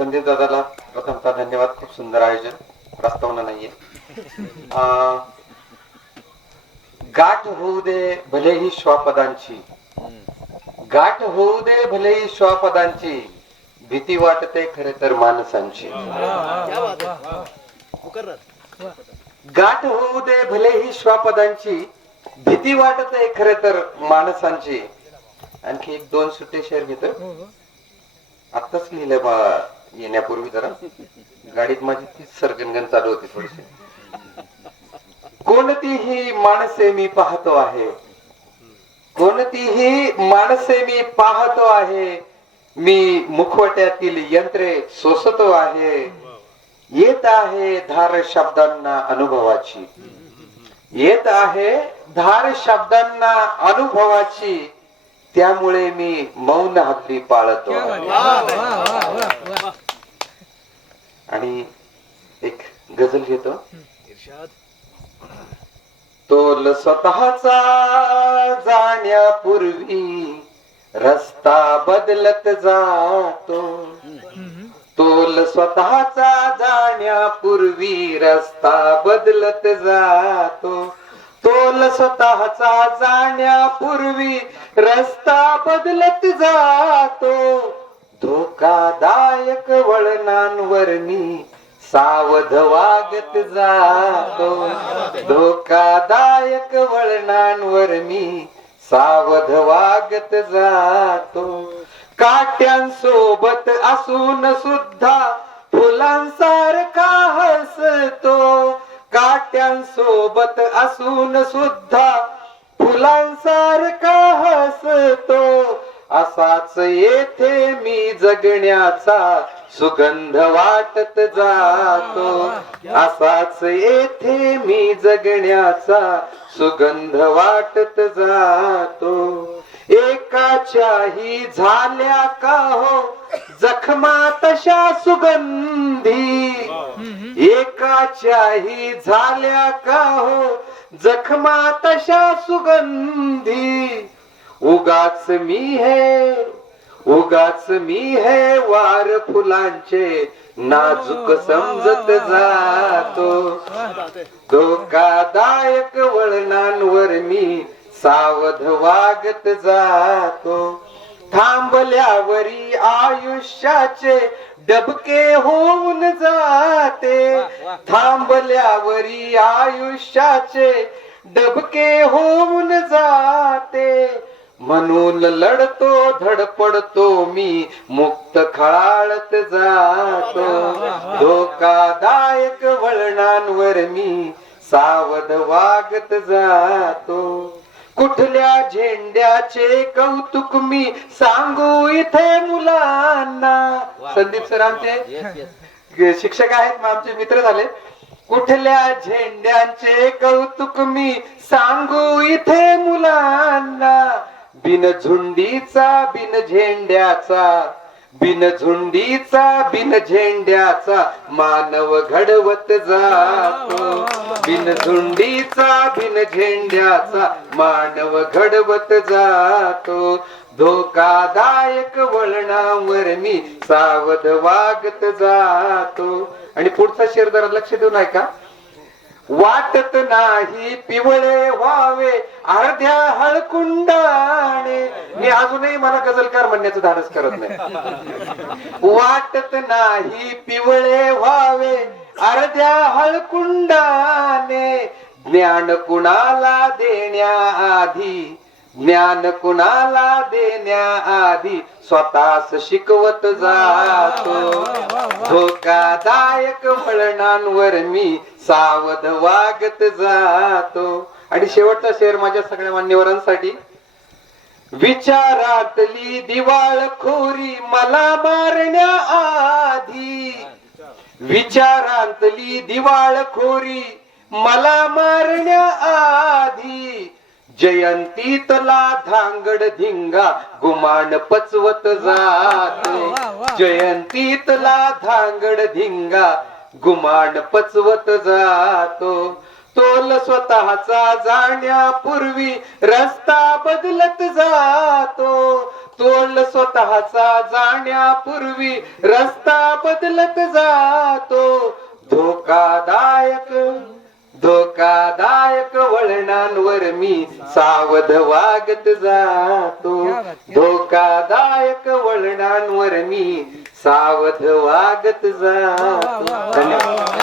संदीप दादाला प्रथमतः धन्यवाद. खूप सुंदर आयोजन. प्रस्तावना नाहीये. अं, गाठ होऊ दे भलेही श्वापदांची. गाठ होऊ दे भलेही श्वापदांची. भीती वाटते खरे तर माणसांची. गाठ होऊ दे भलेही श्वापदांची. भीती वाटते खरे तर माणसांची. आणखी एक दोन सुट्टे शेअर घेतो. आत्ताच लिहिलंय बा येण्यापूर्वी जरा गाडीत माझी तीच सर्जनगण चालू होती थोडीशी. कोणतीही माणसे मी पाहतो आहे. कोणतीही माणसे मी पाहतो आहे. मी मुखवट्यातील यंत्रे सोसतो आहे. येत आहे धार शब्दांना अनुभवाची. येत आहे धार शब्दांना अनुभवाची. त्यामुळे मी मौन हल्ली पाळतो आहे. आणि एक गझल घेतो. तोल स्वतःचा जाण्यापूर्वी रस्ता बदलत जातो. तोल स्वतःचा जाण्यापूर्वी रस्ता बदलत जातो. तोल स्वतःचा जाण्यापूर्वी रस्ता बदलत जातो. धोकादायक वळणांवर मी सावध वागत जातो. धोकादायक वळणांवर मी सावध वागत जातो. काट्यांसोबत असून सुद्धा फुलांसारखा हसतो. काट्यांसोबत असून सुद्धा फुलांसारखा हसतो. असाच येथे मी जगण्याचा सुगंध वाटत जातो. असाच येथे मी जगण्याचा सुगंध वाटत जातो. एकाच्याही झाल्या का हो? जखमा तशा सुगंधी. एकाच्याही झाल्या का हो? जखमा तशा सुगंधी. उगाच मी हे उगाच मी हे वार फुलांचे नाजूक समजत जातो. धोकादायक वळणांवर मी सावध वागत जातो. थांबल्यावरी आयुष्याचे डबके होऊन जाते. थांबल्यावरी आयुष्याचे डबके होऊन जाते. म्हणून लढतो धडपडतो मी मुक्त खळाळत जातो. धोकादायक वळणांवर मी सावध वागत जातो. कुठल्या झेंड्याचे कौतुक मी सांगू इथे मुलांना? संदीप सर आमचे? शिक्षक आहेत मग आमचे मित्र झाले. कुठल्या झेंड्यांचे कौतुक मी सांगू इथे मुलांना? बिन झुंडीचा बिन झेंड्याचा. बिन झुंडीचा बिन झेंड्याचा मानव घडवत जातो. बिन झुंडीचा बिन झेंड्याचा मानव घडवत जातो. धोकादायक वळणावर मी सावध वागत जातो. आणि पुढचा शेर जरा लक्ष देऊन ऐका. वाटत नाही पिवळे व्हावे अर्ध्या हळकुंडाने. मी अजूनही मला गजलकार म्हणण्याचं धाडस करत नाही. वाटत नाही पिवळे व्हावे अर्ध्या हळकुंडाने. ज्ञान कुणाला देण्याआधी ज्ञान कुणाला देण्याआधी स्वतःच शिकवत जातो. धोकादायक वळणांवर मी सावध वागत जातो. आणि शेवटचा शेर माझ्या सगळ्या मान्यवरांसाठी. विचारातली दिवाळखोरी मला मारण्या आधी विचारांतली दिवाळखोरी मला मारण्या आधी जयंतीतला धांगड धिंगा गुमान पचवत जातो. जयंतीतला धांगड धिंगा गुमान पचवत जातो. तोल स्वतःचा जाण्यापूर्वी रस्ता बदलत जातो. तोल स्वतःचा जाण्यापूर्वी रस्ता बदलत जातो. धोकादायक धोकादायक वळणांवर मी सावध वागत जातो. धोकादायक वळणांवर मी सावध वागत जातो. धन्यवाद.